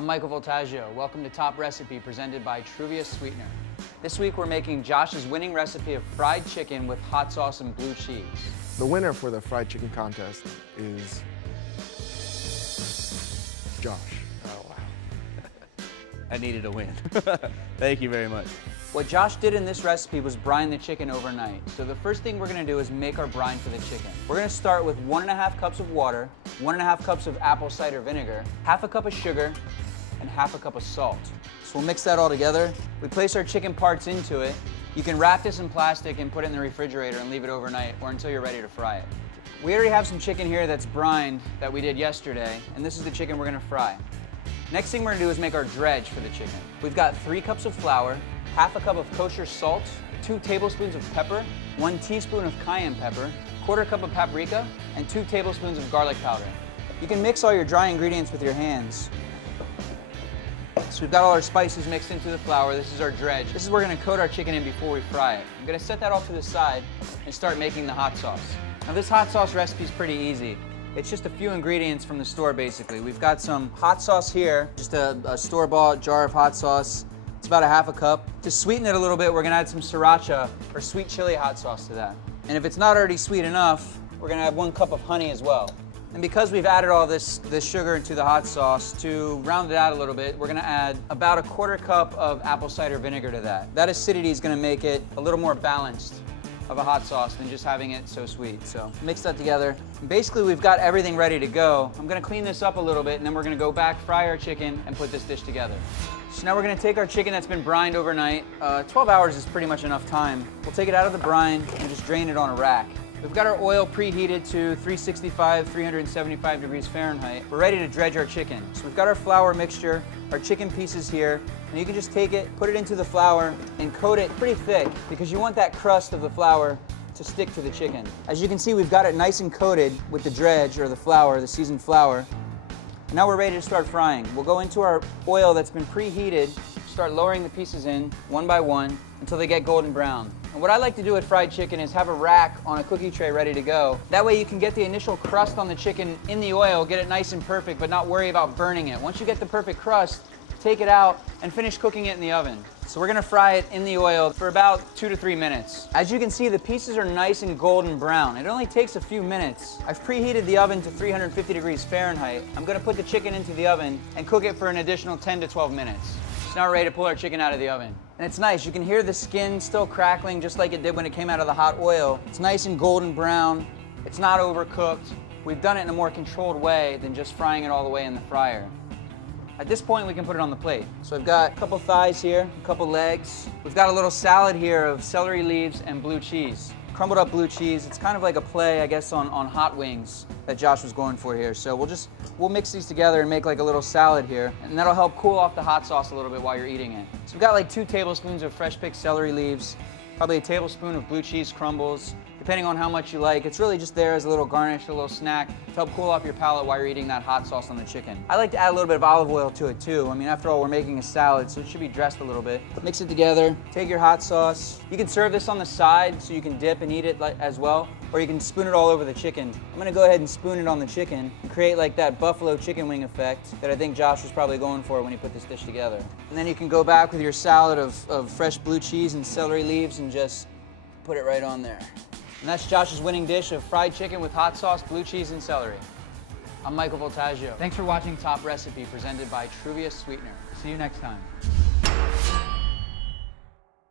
I'm Michael Voltaggio. Welcome to Top Recipe, presented by Truvia Sweetener. This week we're making Josh's winning recipe of fried chicken with hot sauce and blue cheese. The winner for the fried chicken contest is Josh. Oh, wow. I needed a win. Thank you very much. What Josh did in this recipe was brine the chicken overnight. So the first thing we're gonna do is make our brine for the chicken. We're gonna start with 1.5 cups of water, 1.5 cups of apple cider vinegar, half a cup of sugar, and half a cup of salt. So we'll mix that all together. We place our chicken parts into it. You can wrap this in plastic and put it in the refrigerator and leave it overnight or until you're ready to fry it. We already have some chicken here that's brined that we did yesterday, and this is the chicken we're gonna fry. Next thing we're gonna do is make our dredge for the chicken. We've got 3 cups of flour, half a cup of kosher salt, 2 tablespoons of pepper, 1 teaspoon of cayenne pepper, 1/4 cup of paprika, and 2 tablespoons of garlic powder. You can mix all your dry ingredients with your hands. So we've got all our spices mixed into the flour. This is our dredge. This is where we're gonna coat our chicken in before we fry it. I'm gonna set that off to the side and start making the hot sauce. Now this hot sauce recipe is pretty easy. It's just a few ingredients from the store basically. We've got some hot sauce here, just a store-bought jar of hot sauce. It's about 1/2 cup. To sweeten it a little bit, we're gonna add some sriracha or sweet chili hot sauce to that. And if it's not already sweet enough, we're gonna add 1 cup of honey as well. And because we've added all this sugar into the hot sauce, to round it out a little bit, we're gonna add about 1/4 cup of apple cider vinegar to that. That acidity is gonna make it a little more balanced of a hot sauce than just having it so sweet. So mix that together. And basically, we've got everything ready to go. I'm gonna clean this up a little bit, and then we're gonna go back, fry our chicken, and put this dish together. So now we're gonna take our chicken that's been brined overnight. 12 hours is pretty much enough time. We'll take it out of the brine and just drain it on a rack. We've got our oil preheated to 365, 375 degrees Fahrenheit. We're ready to dredge our chicken. So we've got our flour mixture, our chicken pieces here, and you can just take it, put it into the flour, and coat it pretty thick because you want that crust of the flour to stick to the chicken. As you can see, we've got it nice and coated with the dredge or the flour, the seasoned flour. Now we're ready to start frying. We'll go into our oil that's been preheated, start lowering the pieces in one by one until they get golden brown. And what I like to do with fried chicken is have a rack on a cookie tray ready to go. That way you can get the initial crust on the chicken in the oil, get it nice and perfect, but not worry about burning it. Once you get the perfect crust, take it out and finish cooking it in the oven. So we're gonna fry it in the oil for about 2 to 3 minutes. As you can see, the pieces are nice and golden brown. It only takes a few minutes. I've preheated the oven to 350 degrees Fahrenheit. I'm gonna put the chicken into the oven and cook it for an additional 10 to 12 minutes. It's now ready to pull our chicken out of the oven. And it's nice, you can hear the skin still crackling just like it did when it came out of the hot oil. It's nice and golden brown. It's not overcooked. We've done it in a more controlled way than just frying it all the way in the fryer. At this point, we can put it on the plate. So I've got a couple thighs here, a couple legs. We've got a little salad here of celery leaves and blue cheese. Crumbled up blue cheese. It's kind of like a play, I guess, on hot wings that Josh was going for here. So we'll mix these together and make like a little salad here, and that'll help cool off the hot sauce a little bit while you're eating it. So we've got like 2 tablespoons of fresh picked celery leaves, probably a tablespoon of blue cheese crumbles, depending on how much you like. It's really just there as a little garnish, a little snack to help cool off your palate while you're eating that hot sauce on the chicken. I like to add a little bit of olive oil to it too. I mean, after all, we're making a salad, so it should be dressed a little bit. Mix it together, take your hot sauce. You can serve this on the side so you can dip and eat it as well, or you can spoon it all over the chicken. I'm gonna go ahead and spoon it on the chicken and create like that buffalo chicken wing effect that I think Josh was probably going for when he put this dish together. And then you can go back with your salad of fresh blue cheese and celery leaves and just put it right on there. And that's Josh's winning dish of fried chicken with hot sauce, blue cheese, and celery. I'm Michael Voltaggio. Thanks for watching Top Recipe, presented by Truvia Sweetener. See you next time.